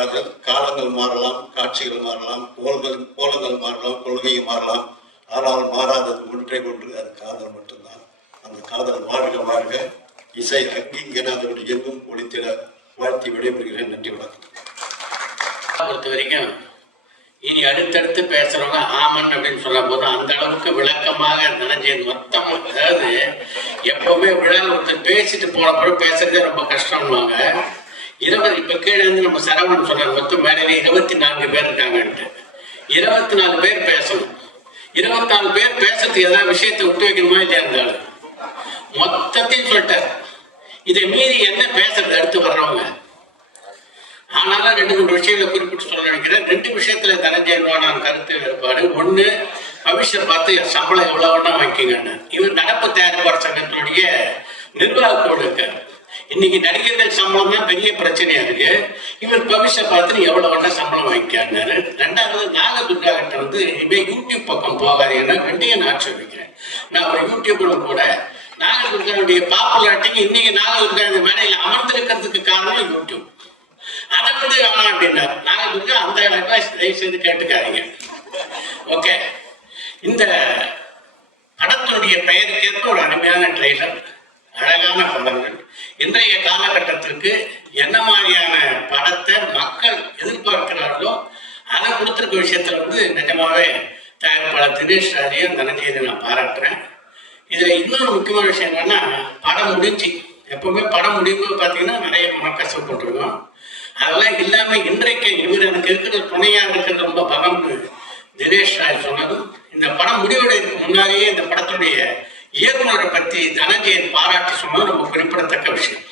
காதல். காலங்கள் மாறலாம், காட்சிகள் மாறலாம், கோலங்கள் மாறலாம், கொள்கையும் மாறலாம். ஆனால் மாறாதது ஒன்றே ஒன்று, அது காதல் மட்டும்தான். அந்த காதல் வாழ்க வாழ்க. இசை அங்கிங்கென அதனுடைய எங்கும் ஒளித்திட வாழ்த்தி விடைபெறுகிறேன். நன்றி, வணக்கம். பொறுத்த வரைக்கும் இனி அடுத்தடுத்து பேசுறவங்க ஆமன் அப்படின்னு சொல்லும் போது அந்த அளவுக்கு விளக்கமாக தனஞ்சயன் மொத்தம், அதாவது எப்பவுமே விழா ஒருத்தர் பேசிட்டு போன பிறகு பேசுறதே ரொம்ப கஷ்டம்வாங்க. இப்ப கீழே இருந்து நம்ம சரவணன் சொல்றாரு, மொத்தம் மேடையில 24 பேர் இருக்காங்கன்ட்டு. 24 பேர் பேசணும். 24 பேர் பேசுறதுக்கு ஏதாவது விஷயத்தை விட்டு வைக்கணுமா இல்லையா இருந்தாலும் மொத்தத்தையும் சொல்லிட்டார். இதை மீறி என்ன பேசுறது அடுத்து வர்றவங்க? ஆனாலும் 2-3 விஷயங்களை குறிப்பிட்டு சொல்ல நினைக்கிறேன். 2 விஷயத்துல தனஞ்சயனோட நான் கருத்து வேறுபாடு. ஒண்ணு, பவிஷை பார்த்து சம்பளம் எவ்வளவுன்னா வாங்கிக்கங்கன்னு. இவர் நடப்பு தயாரிப்பாளர் சங்கத்தினுடைய நிர்வாக குழு இருக்காரு. இன்னைக்கு நடிகர்கள் சம்பளம் தான் பெரிய பிரச்சனையா இருக்கு. இவர் பவிஷை பார்த்து எவ்வளவு வேணா சம்பளம் வாங்கிக்காரு. 2வது, நாகதுர்கா கிட்ட வந்து இனிமே யூடியூப் பக்கம் போகாதீங்கன்னா 2யும் நான் ஆட்சேபிக்கிறேன். நான் ஒரு யூடியூப்ல கூட நாகதுர்காவுடைய பாப்புலாரிட்டிக்கு இன்னைக்கு நாகதுர்கா இந்த மேடையில அமர்ந்திருக்கிறதுக்கு காரணம் யூடியூப். அதை வந்து வேணாம் அப்படின்னாரு. நாகதுர்கா அந்த அட்வைஸ் தயவு செய்து கேட்டுக்காதீங்க. ஓகே, இந்த படத்தினுடைய பெயருக்கேற்ற ஒரு அருமையான ட்ரெய்லர், அழகான படங்கள். இன்றைய காலகட்டத்திற்கு என்ன மாதிரியான படத்தை மக்கள் எதிர்பார்க்கிறார்களோ அதை கொடுத்துருக்க விஷயத்துல வந்து நிஜமாவே தயாரிப்பாளர் தினேஷ் ராஜையும் தனஞ்சயனை நான் பாராட்டுறேன். இதுல இன்னொரு முக்கியமான விஷயம் என்னன்னா, படம் முடிஞ்சு எப்பவுமே படம் முடியும்போது பார்த்தீங்கன்னா நிறைய மனக்கசப்பட்டுருக்கோம். அதெல்லாம் இல்லாம இன்றைக்கு இவர் எனக்கு இருக்கிற துணையா இருக்கிறது ரொம்ப பலம்னு தினேஷ் ராஜ் சொன்னதும், இந்த படம் முடிவடைறதுக்கு முன்னாலேயே இந்த படத்துடைய இயக்குனரை பற்றி தனஞ்சயன் பாராட்டி சொன்னது ரொம்ப குறிப்பிடத்தக்க விஷயம்.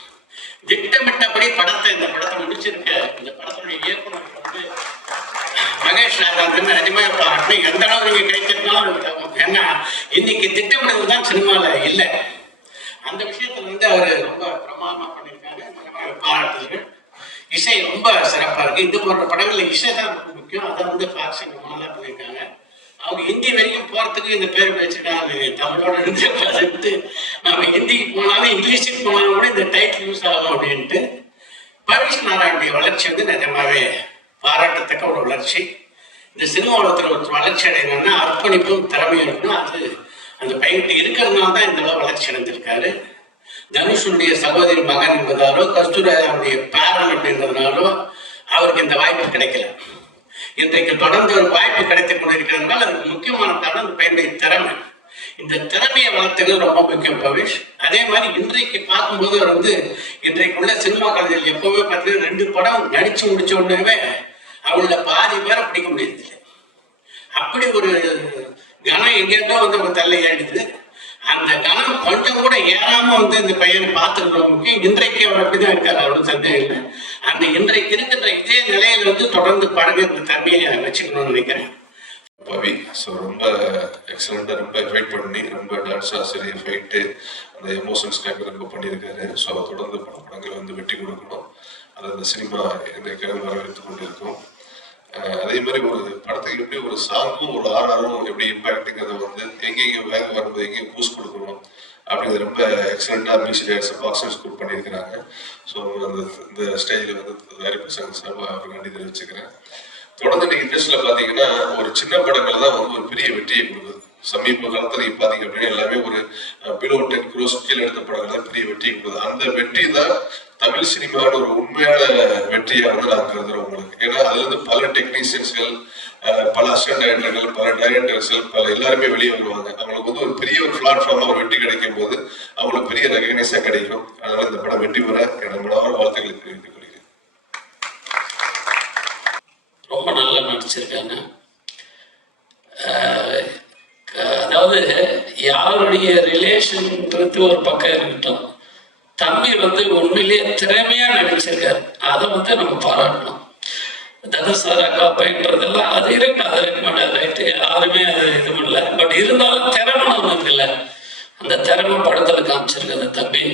திட்டமிட்டபடி இந்த படத்தை முடிச்சிருக்க இந்த படத்துடைய இயக்குனர் வந்து மகேஷ் ராஜ் நிஜமா பாராட்டணும். எந்த அளவு நீங்க கைத்தட்டினாலும், ஏன்னா இன்னைக்கு திட்டமிடுறது தான் சினிமால இல்லை. அந்த விஷயத்துல வந்து அவர் ரொம்ப பிரமாதமா பண்ணியிருக்காங்க. பாராட்டுகள். இசை ரொம்ப சிறப்பா இருக்கு. இது போன்ற படங்கள்ல இசை தான் ரொம்ப முக்கியம். அதை வந்து ஃபாக்ஷன் நல்லா பண்ணியிருக்காங்க. அவங்க ஹிந்தி வரைக்கும் போறதுக்கு இந்த பேர் வச்சிருக்காங்க. தமிழோட இருந்து நம்ம ஹிந்திக்கு போனாலும் இங்கிலீஷுக்கு போனாலும் கூட இந்த டைட்டில் யூஸ் ஆகும் அப்படின்ட்டு. பவிஷ் நாராயணுடைய வளர்ச்சி வந்து நிஜமாவே பாராட்டத்தக்க ஒரு வளர்ச்சி. இந்த சினிமா உலகத்துல ஒரு வளர்ச்சி அடையணும்னா அர்ப்பணிப்பும் திறமையும் இருக்கணும். அது அந்த பையன்கிட்ட இருக்கிறதுனால தான் இந்த அளவு வளர்ச்சி அடைஞ்சிருக்காரு. தனுஷனுடைய சகோதரி மகன் என்பதாலோ, கஸ்தூராவுடைய பேரன் அப்படின்றதுனாலோ அவருக்கு இந்த வாய்ப்பு கிடைக்கல. இன்றைக்கு தொடர்ந்து ஒரு வாய்ப்பு கிடைத்துக் கொண்டிருக்கிறதுனால அதுக்கு முக்கியமான காரணம் அந்த பையனுடைய திறமை. இந்த திறமையை வளர்த்துக்கிறது ரொம்ப முக்கியம் பவிஷ். அதே மாதிரி இன்றைக்கு பார்க்கும்போது அவர் வந்து இன்றைக்குள்ள சினிமா கலைஞர்கள் எப்பவுமே பார்த்தீங்கன்னா 2 படம் நடிச்சு முடிச்ச உடனே அவங்கள பாதி பேரை பிடிக்க முடியுது. அப்படி ஒரு கனம் எங்கேருந்தோ வந்து ஒரு தள்ளை ஆயிடுது. அந்த கனம் கொஞ்சம் கூட ஏறாம வந்து இந்த பையனை பார்த்துருக்க முக்கியம். இன்றைக்கு அவர் அப்படிதான் இருக்காரு, அவரும் சந்தேகம் இல்லை. அந்த இன்றைக்கு இருக்கின்ற இதே நிலையில வந்து தொடர்ந்து பழக இந்த தன்மையை வச்சுக்கணும்னு நினைக்கிறேன். பவி ரொம்ப எக்ஸலண்டா, ரொம்ப ஃபைட் பண்ணி, ரொம்ப டான்ஸ் ஆசிரியர் ஃபைட்டு, அந்த எமோஷன்ஸ்க்காக ரொம்ப பண்ணியிருக்காரு. ஸோ தொடர்ந்து படங்கள் வந்து வெற்றி கொடுக்கணும். அதை அந்த சினிமா என்னைக்காக வரவேற்று கொண்டு இருக்கும். அதே மாதிரி ஒரு படத்துக்கு எப்படி ஒரு சாங்கும் ஒரு ஆர்ஆரும் எப்படி இம்பாக்டுங்கிறத வந்து எங்கெங்கே வேக வரும்போது எங்கேயும் பூஸ் கொடுக்கணும் அப்படிங்கிறது ரொம்ப எக்ஸலண்டாக மியூசிக் டைரக்டர் பாக்ஸர் ஸ்கூல் பண்ணியிருக்கிறாங்க. ஸோ இந்த ஸ்டேஜில் வந்து தயாரிப்பு சங்க சார்பாக அவர் நன்றி தெரிவிச்சுக்கிறேன். தொடர்ந்து நீங்கள் இண்டஸ்ட்ரியில் பார்த்தீங்கன்னா ஒரு சின்ன படங்கள் தான் வந்து ஒரு பெரிய வெற்றியை கொடுக்குது. சமீப காலத்தில் நீங்கள் பார்த்தீங்க அப்படின்னா எல்லாமே ஒரு பிலோ 10 crores கீழே எடுத்த படங்கள் தான் பெரிய வெற்றியை கொடுக்குது. அந்த வெற்றி தான் தமிழ் சினிமாவோட ஒரு உண்மையான வெற்றியை வந்து நான் கருதுறேன் உங்களுக்கு. ஏன்னா அதுல இருந்து பல டெக்னீஷியன்ஸ்கள், பல அசிஸ்டன்ட் டைரக்டர்கள், பல டைரக்டர்ஸ்கள், பல எல்லாருமே வெளியே வருவாங்க. அவங்களுக்கு வந்து ஒரு பெரிய ஒரு பிளாட்ஃபார்மா ஒரு வெற்றி கிடைக்கும் போது அவங்களுக்கு பெரிய ரெகக்னைஸா கிடைக்கும். அதனால இந்த படம் வெற்றி பெற என்னோட வாழ்த்துக்களை தெரிவித்துக் கொள்கிறேன். ரொம்ப நல்லா நடிச்சிருக்காங்க. அதாவது யாருடைய ரிலேஷன்ன்றது ஒரு பக்கம் இருக்கட்டும், தம்பி வந்து உண்மையிலேயே திறமையா நடிச்சிருக்காரு. அதை வந்து நம்ம பாராட்டணும். தனுசாரா காப்பைன்றதெல்லாம் அது இருக்கு, அது இருக்க மாட்டாது, ரைட்டு, யாருமே அது இது பண்ணல. பட் இருந்தாலும் திறமை ஒன்று இருக்குல்ல, அந்த திறமை படத்துல காமிச்சிருக்கு அந்த தம்பி.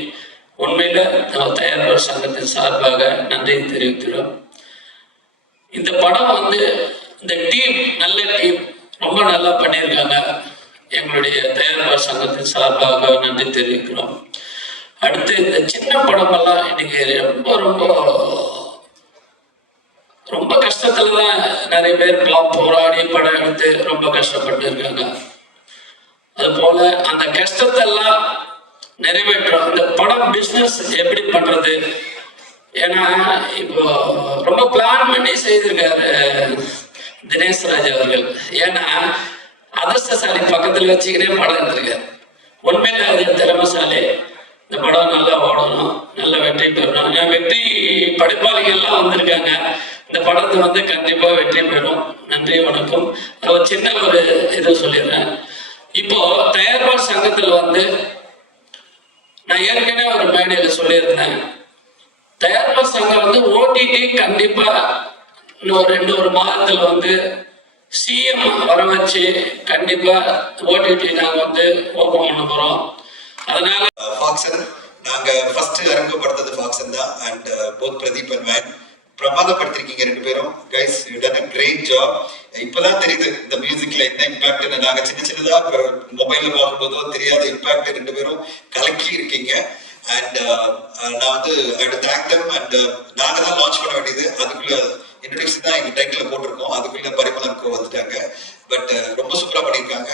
உண்மையில நம்ம தயாரிப்பாளர் சங்கத்தின் சார்பாக நன்றி தெரிவிக்கிறோம். இந்த படம் வந்து இந்த டீம் நல்ல டீம் ரொம்ப நல்லா பண்ணியிருக்காங்க. எங்களுடைய தயாரிப்பாளர் சங்கத்தின் சார்பாக நன்றி தெரிவிக்கிறோம். அடுத்து இந்த சின்ன படமெல்லாம் இன்னைக்கு ரொம்ப ரொம்ப ரொம்ப கஷ்டத்துல தான் நிறைய பேர் போராடி படம் எடுத்து ரொம்ப கஷ்டப்பட்டு இருக்காங்க. அது போல அந்த கஷ்டத்தெல்லாம் நிறைவேற்றும் இந்த படம் பிஸ்னஸ் எப்படி பண்றது. ஏன்னா இப்போ ரொம்ப பிளான் பண்ணி செய்திருக்காரு தினேஷ் ராஜ் அவர்கள். ஏன்னா அதிர்ஷ்டசாலி பக்கத்துல வச்சுக்கிட்டே படம் எடுத்திருக்காரு. உண்மையில அது திறமைசாலி. இந்த படம் நல்லா ஓடணும், நல்ல வெற்றி பெறணும். வெற்றி படைப்பாளிகள்லாம் வந்திருக்காங்க. இந்த படத்தை வந்து கண்டிப்பா வெற்றி பெறும். நன்றி, வணக்கம். ஒரு சின்ன ஒரு இதை சொல்லிடுறேன். இப்போ தயாரிப்பாளர் சங்கத்துல வந்து நான் ஏற்கனவே ஒரு மேடையில் சொல்லியிருந்தேன். தயாரிப்பாளர் சங்கம் வந்து ஓடிடி கண்டிப்பா இன்னும் ஒரு மாதத்துல வந்து சிஎம் வர வச்சு கண்டிப்பா ஓடிடி நாங்க வந்து ஓபன் பண்ண போறோம். அதனால ஃபாக்சன் நாங்க ஃபர்ஸ்ட் அறிமுகப்படுத்தது ஃபாக்சன் தான். அண்ட் போத் பிரதீப் அண்ட் மேன் பிரமாதப்படுத்திருக்கீங்க ரெண்டு பேரும். Guys you done a great job. இப்பதான் தெரியுது இந்த மியூசிக்ல என்ன இம்பாக்ட். நாங்க சின்னதா மொபைல்ல பார்க்கும்போதோ தெரியாத இம்பாக்ட் ரெண்டு பேரும் கலக்கி இருக்கீங்க. அண்ட் நான் வந்து ஐ டு தேங்க் தம். அண்ட் நாங்க தான் லான்ச் பண்ண வேண்டியது. அதுக்குள்ள இன்ட்ரோடக்ஷன் தான் எங்க டைட்டில் போட்டிருக்கோம். அதுக்குள்ள பரிமளம் வந்துட்டாங்க. பட் ரொம்ப சூப்பரா பண்ணியிருக்காங்க.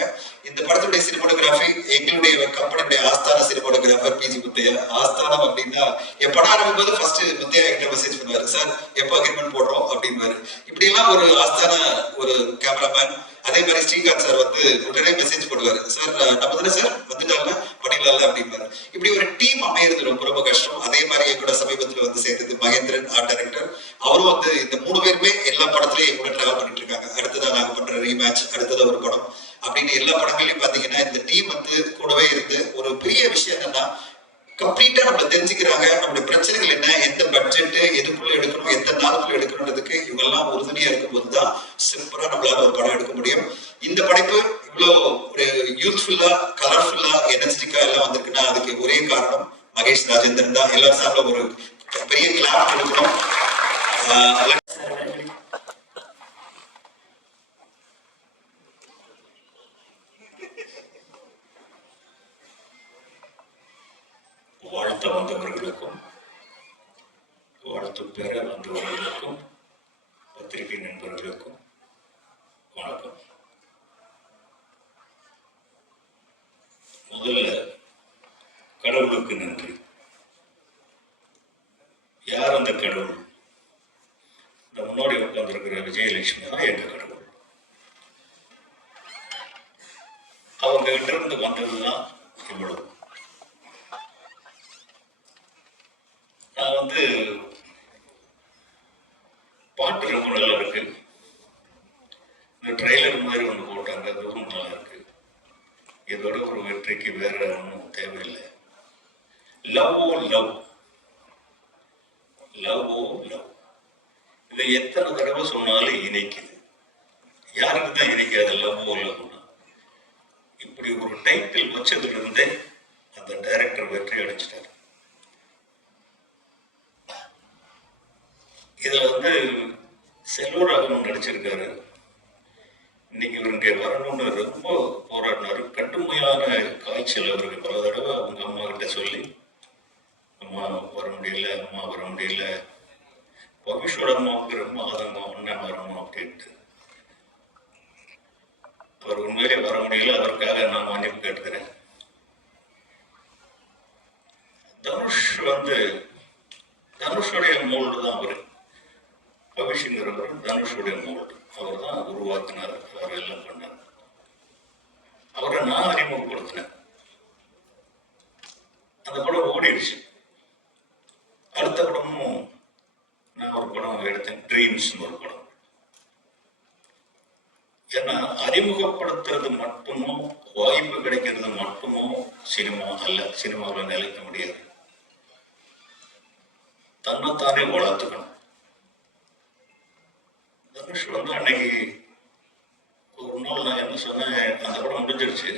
இந்த படத்துடைய சினிமோட்டோகிராஃபி எங்களுடைய கம்பெனியுடைய ஆஸ்தான சினிமோட்டோகிராஃபர் பிஜி முத்தையா. ஆஸ்தானம் அப்படின்னா என் படம் ஆரம்பிக்கும் போது ஃபர்ஸ்ட் முத்தையா என்கிட்ட மெசேஜ் பண்ணுவாரு, சார் எப்போ அக்ரிமெண்ட் போடுறோம் அப்படின்வாரு. இப்படி எல்லாம் ஒரு ஆஸ்தான ஒரு கேமராமேன். அதே மாதிரி ஸ்ரீகாந்த் சார் வந்து உடனே மெசேஜ் போடுவாரு, சார் நம்ம தானே சார் வந்துட்டாங்க பண்ணிடலாம்ல அப்படின்வாரு. இப்படி ஒரு டீம் அமையிறது ரொம்ப ரொம்ப கஷ்டம். அதே மாதிரி என் கூட சமீபத்தில் வந்து சேர்ந்தது மகேந்திரன், ஆர்ட் டைரக்டர். அவரும் வந்து இந்த 3 பேருமே எல்லா படத்துலயும் என் கூட டிராவல் பண்ணிட்டு இருக்காங்க. அடுத்ததான் நாங்க பண்ற ரீமேட்ச், அடுத்ததா ஒரு படம் அப்படின்னு எல்லா படங்களையும் பாத்தீங்கன்னா இந்த டீம் வந்து கூடவே இருந்து ஒரு பெரிய விஷயம் என்னன்னா கம்ப்ளீட்டா நம்மள தெரிஞ்சுக்கிறாங்க. நம்மளுடைய பிரச்சனைகள் என்ன, எந்த பட்ஜெட், எதுக்குள்ள எடுக்கணும், எத்தனை நாளுக்குள்ள எடுக்கணுன்றதுக்கு இவங்க எல்லாம் உறுதுணையா இருக்கும்போது தான் சிம்பிளா நம்மளால ஒரு படம் எடுக்க முடியும். இந்த படைப்பு இவ்வளவு ஒரு யூத்ஃபுல்லா, கலர்ஃபுல்லா, எனர்ஜெட்டிக்கா எல்லாம் வந்திருக்குன்னா அதுக்கு ஒரே காரணம் மகேஷ் ராஜேந்திரன் தான். எல்லாரும் சார்பில் ஒரு பெரிய கிளாப் கொடுக்கணும். வாழ்த்த வந்தவர்களுக்கும் வாழ்த்து பெற வந்தவர்களுக்கும் பத்திரிகை நண்பர்களுக்கும் வணக்கம். முதல்ல கடவுளுக்கு நன்றி. யார் அந்த கடவுள்? இந்த முன்னாடி உட்கார்ந்திருக்கிற விஜயலட்சுமி தான் எங்க கடவுள். அவங்க கிட்ட இருந்து வந்ததுதான் இவ்வளவு. நான் வந்து பாட்டு ரொம்ப நல்லா இருக்கு. இந்த ட்ரெய்லர் மாதிரி ஒன்று போட்டாங்க, அது ரொம்ப நல்லா இருக்கு. இதோட ஒரு வெற்றிக்கு வேற ஒன்றும் தேவையில்லை. லவ் ஓ லவ், லவ் ஓ லவ். இதை எத்தனை தடவை சொன்னாலும் இணைக்குது. யாருக்கு தான் இணைக்காது லவ் ஓ லவ்னா? இப்படி ஒரு டைட்டில் வச்சதுல இருந்தே அந்த டைரக்டர் வெற்றி அடைஞ்சிட்டார். இதுல வந்து செல்வராகவன் நடிச்சிருக்காரு. இன்னைக்கு இவருங்க வரணும்னு ரொம்ப போராடினாரு. கடுமையான காய்ச்சல் அவருக்கு. பல தடவை அவங்க அம்மா கிட்ட சொல்லி, அம்மா வர முடியல, அம்மா வர முடியல, பவிஷோட அம்மாவுக்கு ரொம்ப ஆதங்கம், அண்ணன் வரணும் அப்படின்ட்டு. அவர் உண்மையிலே வர முடியல. அதற்காக நான் மன்னிப்பு கேட்டுக்கிறேன். தனுஷ் வந்து தனுஷுடைய மோல்டு தான் அவரு. பவிஷ்ங்கிறவர் தனுஷுடைய மோல்டு. அவர் தான் உருவாக்கினார், அவர் எல்லாம் பண்ணார். அவரை நான் அறிமுகப்படுத்தினேன். அந்த படம் ஓடிடுச்சு. அடுத்த படமும் நான் ஒரு படம் எடுத்தேன், ட்ரீம்ஸ் ஒரு படம். ஏன்னா அறிமுகப்படுத்துறது மட்டுமோ, வாய்ப்பு கிடைக்கிறது மட்டுமோ சினிமா அல்ல. சினிமாவில் நிலைக்க முடியாது. தன்னைத்தானே வளர்த்துக்கணும். தனுஷ் வந்து அன்னைக்கு ஒரு நாள் நான் என்ன சொன்னேன், அந்த படம் முடிஞ்சிருச்சு.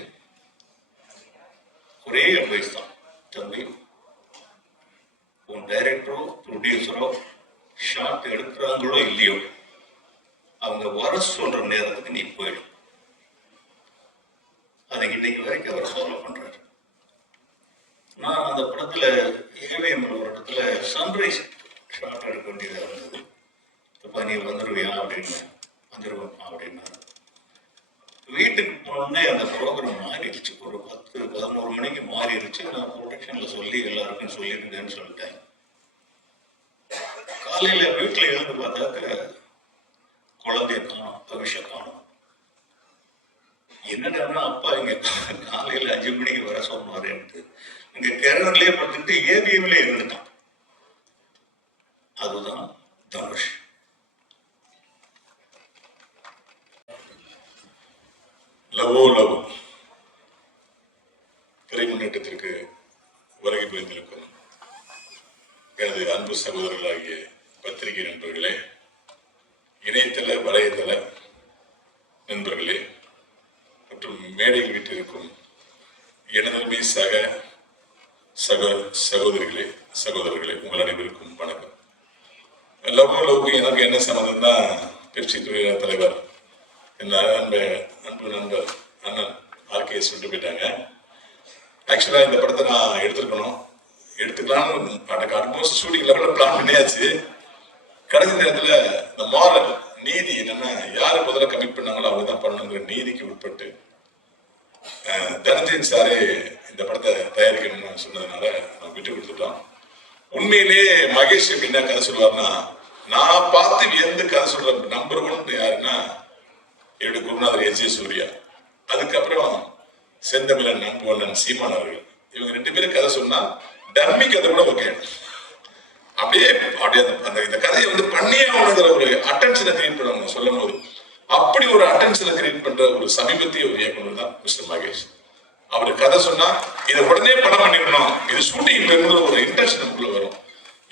ஒரே அட்வைஸ் தான், தம்பி உன் டைரக்டரோ ப்ரொடியூசரோ ஷார்ட் எடுக்கிறாங்களோ இல்லையோ, அவங்க வர சொல்ற நேரத்துக்கு நீ போயிடும். அதை இன்னைக்கு வரைக்கும் அவர் ஃபாலோ பண்றாரு. நான் அந்த படத்துல ஏவிஎம் ஒரு இடத்துல சன்ரைஸ் ஷார்ட் எடுக்க வேண்டியதாக இருந்தது. அப்பா நீ வந்துடுவியா அப்படின்னு. வந்துடுவேன் அப்படின்னாரு. வீட்டுக்கு போனோடனே அந்த ப்ரோக்ராம் மாறிடுச்சு. ஒரு 10-11 மணிக்கு மாறிடுச்சு. நான் ப்ரொடக்ஷன்ல சொல்லி எல்லாருக்கும் சொல்லியிருந்தேன்னு சொல்லிட்டேன். காலையில வீட்டுல எழுந்து பார்த்தாக்க குழந்தைய காணும், பவிஷ காணும். என்னடா அப்பா இங்க காலையில 5 மணிக்கு வர சொன்னாருன்ட்டு இங்க கேரளத்திலேயே படுத்துட்டு ஏபிஎம்ல இருந்துட்டான். அதுதான் தனுஷ். லவோ லவ் திரை முன்னேற்றத்திற்கு வருகை புரிந்திருக்கும் எனது அன்பு சகோதரர்களாகிய பத்திரிகை நண்பர்களே, இணையதள வலைதள நண்பர்களே மற்றும் மேடையில் வீட்டிருக்கும் எனதுமே சகோதரர்களே உங்கள் அனைவருக்கும் வணக்கம். லவ்வுக்கு எனக்கு என்ன சம்மந்தம் தான் பெப்சி துறை தலைவர் அன்பு நண்பர் அண்ணன் RKS சொல்லிட்டு போயிட்டாங்க. ஆக்சுவலாக இந்த படத்தை நான் எடுத்துக்கலாம்னு ஆல்மோஸ்ட் ஷூட்டிங் லெவலில் பிளான் பண்ணியாச்சு. கடைசி நேரத்தில் இந்த மாரல் நீதி என்னன்னா, யார் முதல்ல கமிட் பண்ணாங்களோ அவங்க தான் பண்ணணுங்கிற நீதிக்கு உட்பட்டு தனஞ்சயன் சாரே இந்த படத்தை தயாரிக்கணும்னு சொன்னதுனால நம்ம விட்டு கொடுத்துட்டோம். உண்மையிலேயே மகேஷ் எப்படின்னா கதை சொல்லுவார்னா, நான் பார்த்து வியந்து கதை சொல்ற நம்பர் 1 யாருன்னா என்னுடைய குருநாதர் S.J. சூர்யா, அதுக்கப்புறம் செந்தமிழன் நண்பன் சீமான் அவர்கள். இவங்க 2 பேரும் கதை சொன்னா டம்மி கதை கூட ஓகே. அப்படியே அந்த இந்த கதையை வந்து பண்ணியே ஆகணுங்கிற ஒரு அட்டென்ஷனை கிரியேட் பண்ணுவாங்க சொல்லும் போது. அப்படி ஒரு அட்டென்ஷனை கிரியேட் பண்ற ஒரு சமீபத்திய ஒரு இயக்குனர் தான் மிஸ்டர் மகேஷ். அவர் கதை சொன்னா இதை உடனே படம் பண்ணிடணும், இது ஷூட்டிங் பண்ணுற ஒரு இன்டென்ஷன் நமக்குள்ள வரும்.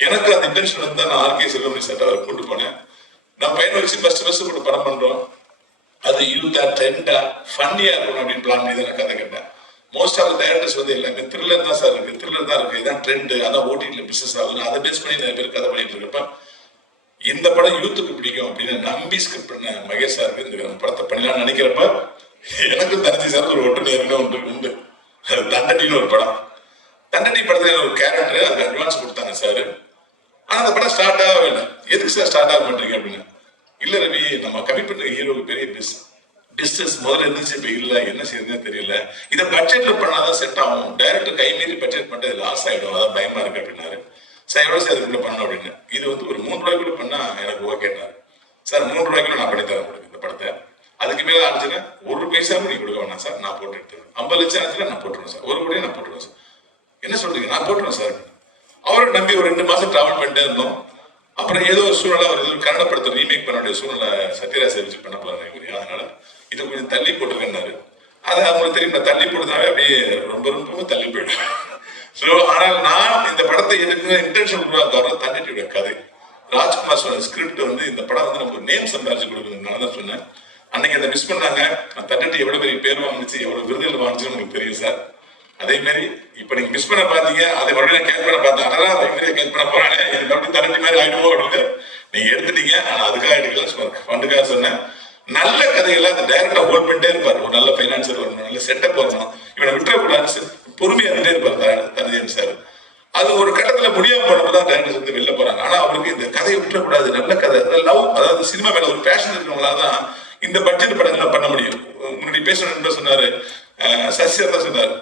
எனக்கு அந்த இன்டென்ஷன் வந்து நான் RK செல்வமணி சார் அவர் கூட்டு போனேன். நான் பையனை வச்சு ஃபர்ஸ்ட் ஒரு படம் பண்றோம், அது யூத்தா ட்ரெண்டா ஃபன்னியா இருக்கணும் அப்படின்னு பிளான் பண்ணி தான் கதை கேட்டேன். மோஸ்ட் ஆஃப் டைரக்டர்ஸ் வந்து எல்லாமே த்ரில்லர் தான் சார் இருக்கு, த்ரில்லர் தான் இருக்கு, இதான் ட்ரெண்ட், அதான் ஓடிடியில் பிசினஸ் ஆகுது, அதை பேஸ் பண்ணி நிறைய பேர் கதை பண்ணிட்டு இருக்கப்ப இந்த படம் யூத்துக்கு பிடிக்கும் அப்படின்னு நம்பி ஸ்கிரிப்ட் பண்ண மகேஷ் சார் இந்த படத்தை பண்ணலாம்னு நினைக்கிறப்ப எனக்கும் தனஞ்சி சார் ஒரு ஒட்டுநேரம் உண்டு. தண்டட்டின்னு ஒரு படம், தண்டட்டி படத்துல ஒரு கேரக்டர் அதுக்கு அட்வான்ஸ் கொடுத்தாங்க சார். ஆனா அந்த படம் ஸ்டார்ட் ஆகவே இல்லை. எதுக்கு சார் ஸ்டார்ட் ஆக மாட்டீங்க அப்படின்னு. இல்ல ரவி, நம்ம கமிட் பண்ற ஹீரோக்கு பெரிய டிஸ்டன்ஸ் முதல்ல இருந்துச்சு, இப்ப இல்ல, என்ன செய்யுதுன்னு தெரியல, இதை பட்ஜெட்ல பண்ணாதான் செட் ஆகும், டைரக்டர் கை மீறி பட்ஜெட் பண்ணிட்டு லாஸ் ஆயிடும், அதான் பயமா இருக்கு அப்படின்னாரு. சார் எவ்வளவு சார் இதுக்குள்ள பண்ணணும் அப்படின்னு. இது வந்து ஒரு 3 ரூபாய்க்குள்ள பண்ணா எனக்கு ஓகேன்னாரு. சார் 3 ரூபாய்க்குள்ள நான் பண்ணி தரேன் உங்களுக்கு இந்த படத்தை, அதுக்கு மேல ஆச்சுன்னா 1 பைசாவும் நீங்க கொடுக்க வேணாம் சார், நான் போட்டு எடுத்துருவேன், 50 லட்சம் ஆச்சுன்னா நான் போட்டுருவேன் சார், 1 கோடியே நான் போட்டுருவேன் சார். என்ன சொல்றீங்க, நான் போட்டுருவேன் சார். அவரை நம்பி ஒரு 2 மாசம் டிராவல் பண்ணிட்டே இருந்தோம். அப்புறம் ஏதோ ஒரு சூழ்நிலை அவர் கன்னட படத்தை ரீமேக் பண்ண வேண்டிய சூழ்நிலை சத்யராஜ் வச்சு பண்ண போறாங்க, அதனால இதை கொஞ்சம் தள்ளி போட்டுருக்கேன்னாரு. அதை அவங்களுக்கு தெரியும், தள்ளி போட்டுதாவே அப்படியே ரொம்ப தள்ளி போயிடும். ஸோ ஆனால் நான் இந்த படத்தை எடுக்கிற இன்டென்ஷன் உருவாக்க தண்டிட்டு கதை ராஜ்குமார் சொன்ன ஸ்கிரிப்ட் வந்து இந்த படம் வந்து நமக்கு நேம் சம்பாரிச்சு கொடுக்கணும்னால தான் சொன்னேன். அன்னைக்கு அதை மிஸ் பண்ணாங்க. தண்டிட்டு எவ்வளவு பெரிய பேர் வாங்கிச்சு, எவ்வளவு விருதுகள் வாங்கிச்சுன்னு உங்களுக்கு தெரியும் சார். அதே மாதிரி இப்ப நீங்க மிஸ் பண்ண பாத்தீங்க, அதை மறுபடியும் கேட்க பண்ண பார்த்தேன், அதெல்லாம் அதே மாதிரி கேட்க பண்ண போறானே, இது மறுபடியும் தரண்டி மாதிரி ஆயிடுவோம் அப்படின்னு நீங்க எடுத்துட்டீங்க. ஆனா அதுக்காக எடுக்கல, ஃபண்டுக்காக சொன்னேன். நல்ல கதைகள்லாம் அந்த டைரக்டா ஹோல்ட் பண்ணிட்டே இருப்பாரு. ஒரு நல்ல பைனான்சர் வரணும், நல்ல செட்டப் வரணும், இவனை விட்டுறக்கூடாது, பொறுமையா இருந்தே இருப்பாரு தனஞ்சயன் சார். அது ஒரு கட்டத்துல முடியாம போனப்பதான் டைரக்டர்ஸ் வந்து வெளில போறாங்க. ஆனா அவருக்கு இந்த கதையை விட்டுறக்கூடாது, நல்ல கதை, லவ், அதாவது சினிமா மேல ஒரு பேஷன் இருக்கிறவங்களாதான் இந்த பட்ஜெட் படங்கள்லாம் பண்ண முடியும். முன்னாடி பேசணும் சொன்னாரு, சசியர் தான் சொன்னாரு,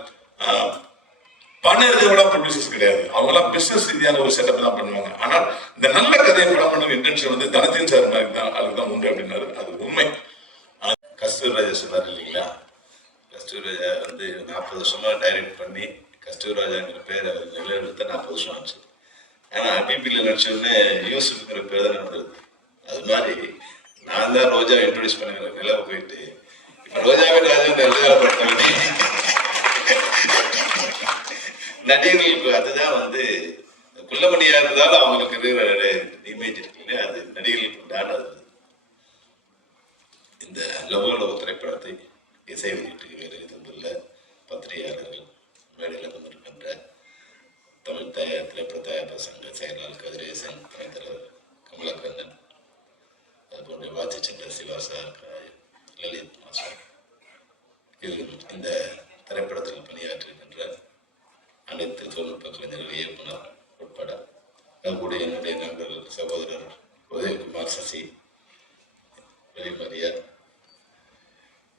பணம் இருக்கிறவங்களா ப்ரொடியூசர்ஸ் கிடையாது, அவங்க எல்லாம் பிசினஸ் ரீதியான ஒரு செட்டப் தான் பண்ணுவாங்க. ஆனால் இந்த நல்ல கதையை படம் பண்ண இன்டென்ஷன் வந்து தனஞ்சயன் சார் மாதிரி தான், அதுதான் உண்டு அப்படின்னாரு. அது உண்மை. கஸ்தூர்ராஜா சொன்னார் இல்லைங்களா, கஸ்தூர்ராஜா வந்து 40 வருஷமா டைரக்ட் பண்ணி கஸ்தூர்ராஜாங்கிற பேர் அவர் நிலைநிறுத்த 40 வருஷம் ஆச்சு. ஆனா பிபில நடிச்சோடனே யூசுஃப்ங்கிற பேர் தான் நடந்தது. அது மாதிரி நான் தான் ரோஜா இன்ட்ரோடியூஸ் பண்ணுங்கிற நிலவை போயிட்டு இப்ப ரோஜாவே ராஜா நடிகர்களுக்கு அதுதான் வந்து குள்ளமணியா இருந்தாலும் அவங்களுக்கு இருக்கிற இமேஜ் இருக்கு இல்லையா, அது நடிகர்களுக்கு உண்டான. இந்த லவ் திரைப்படத்தை இசை வெளியீட்டுக்கு வேலை தந்துள்ள பத்திரிகையாளர்கள், மேடையில் வந்திருக்கின்ற தமிழ் திரைப்பட தயாரிப்பு சங்க செயலாளர் கதிரேசன், துணைத்தலைவர் கமலக்கண்ணன், அதுபோன்ற வாட்சி சென்ற சிவாசா, லலித் மாஸ்டர், இந்த திரைப்படத்தில் பணியாற்றுகின்ற அனைத்து தொழில்நுட்ப கலைஞர்கள், இயக்குனர் உட்பட நம்முடைய என்னுடைய நண்பர்கள், சகோதரர் உதயகுமார், சசி,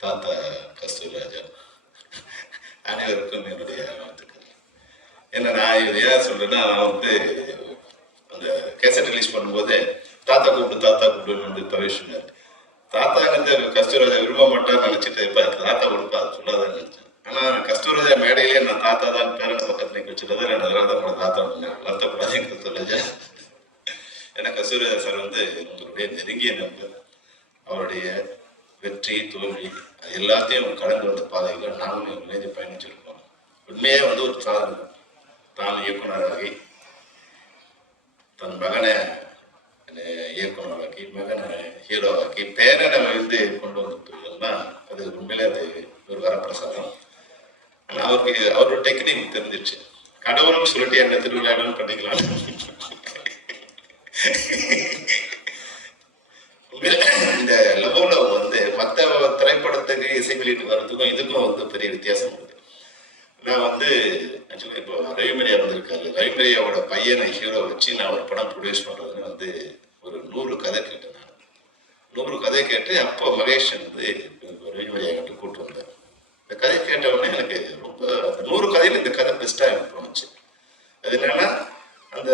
தாத்தா கஸ்தூர்ராஜா அனைவருக்கும் என்னுடைய வாழ்த்துக்கள். ஏன்னா நான் இது ஏன் சொல்றேன்னா, நான் வந்து அந்த கேசட் ரிலீஸ் பண்ணும்போது தாத்தா கூப்பிடுன்னு வந்து பவிஷ் சொன்னார். தாத்தாங்கிறது கஸ்தூர்ராஜா விரும்ப மாட்டான்னு நினைச்சிட்டு இப்போ தாத்தா கொடுப்பா அது சொல்லாதான் நினைச்சேன். ஆனால் கஸ்தூர்ராஜா மேடையிலேயே நான் தாத்தா தான் பேரனை பக்கத்தில் நிற்க வச்சுட்டது, அதனால தான் உங்களை தாத்தா வருத்தப்படாதே கஸ்தூர்ராஜா. ஏன்னா கஸ்தூர்ராஜா சார் வந்து உங்களுடைய நெருங்கிய நண்பர். அவருடைய வெற்றி தோல்வி அது எல்லாத்தையும் கடந்து வந்த பாதைகள் நாங்களும் இணைந்து பயணிச்சிருக்கோம். உண்மையே வந்து ஒரு சாதனை. தான் இயக்குனராகி தன் மகனை இயக்குனராக்கி மகனை ஹீரோவாக்கி பேரனை வந்து கொண்டு வந்துட்டோம்னா அது உண்மையிலே அது ஒரு வரப்பிரசாதம். ஆனால் அவருக்கு அவரோட டெக்னிக் தெரிஞ்சிச்சு. கடவுள்னு சொல்லிட்டு என்ன திருவிழான்னு பண்ணிக்கலாம். இந்த லவ்ல வந்து மற்ற திரைப்படத்துக்கு இசை வெளியிட்டு வர்றதுக்கும் இதுக்கும் வந்து பெரிய வித்தியாசம் இருக்கு. நான் வந்து ஆக்சுவலி இப்போ ரவிமரியா வந்திருக்காரு. ரவிமரியாவோட பையனை ஹீரோ வச்சு நான் ஒரு படம் ப்ரொடியூஸ் பண்ணுறதுன்னு வந்து ஒரு 100 கதை கேட்டேன். நான் 100 கதை கேட்டு அப்போ மகேஷ் வந்து ரவிமரியா கிட்ட கூப்பிட்டு வந்தார். இந்த கதை கேட்ட உடனே எனக்கு ரொம்ப 100 கதையில் இந்த கதை பெஸ்ட்டாக எனக்கு தோணுச்சு. அது என்னன்னா, அந்த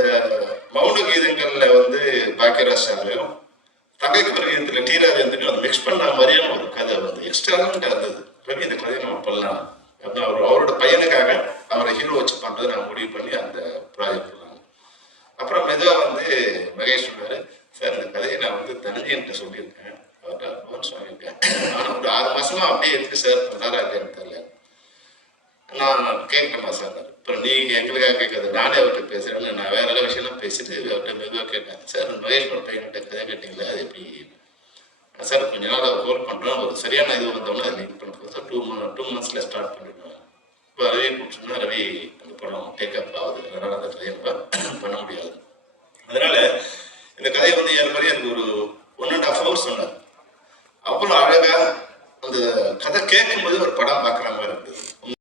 மௌன கீதங்கள்ல வந்து பாக்கியராஜ் சாரையும் தகைக்கு வருகத்தில் டி ராஜேந்திரன் அதை மிக்ஸ் பண்ண மாதிரியான ஒரு கதை வந்து எக்ஸ்ட்ராவாக இருந்தது. ரவி இந்த கதையை நம்ம பண்ணலாம் அப்படின்னு அவரோட பையனுக்காக அவரை ஹீரோ வச்சு பண்ணுறது நான் முடிவு பண்ணி அந்த ப்ராஜெக்ட் பண்ணாங்க. அப்புறம் மெதுவாக வந்து மகேஷ் சொன்னார், சார் இந்த கதையை நான் வந்து தனஞ்சயன்கிட்ட சொல்லியிருக்கேன், அவர்கிட்ட அட்வான்ஸ் வாங்கியிருக்கேன். ஆனால் ஒரு 6 மாசமா அப்படியே இருக்கு சார், பண்ணாரா இல்லைன்னு தெரியல. நான் கேட்கணுமா சார்? இப்போ நீங்கள் எங்களுக்காக கேட்காது, நானே அவர்கிட்ட பேசுகிறேன்னு நான் வேற விஷயம்லாம் பேசிட்டு அவர்கிட்ட மெதுவாக கேட்டேன். சார் மகேஷ் பையன்கிட்ட கதை கேட்டீங்களா, அது எப்படி சார்? கொஞ்ச நாள் அவர் ஹோல்ட் பண்ணுறோம், ஒரு சரியான இது வந்தோம்னா அதை லிங்க் பண்ணுறோம் சார். 2 monthsல ஸ்டார்ட் பண்ணிடுவேன். இப்போ ரவி கூப்பிட்டுன்னா ரவி அந்த படம் டேக்அப் ஆகுது, அதனால் அந்த கதையை பண்ண முடியாது. அதனால இந்த கதையை வந்து ஏற்கனவே எனக்கு ஒரு 1.5 hours சொன்னார். அவ்வளோ அழகாக அந்த கதை கேட்கும்போது ஒரு படம் பார்க்க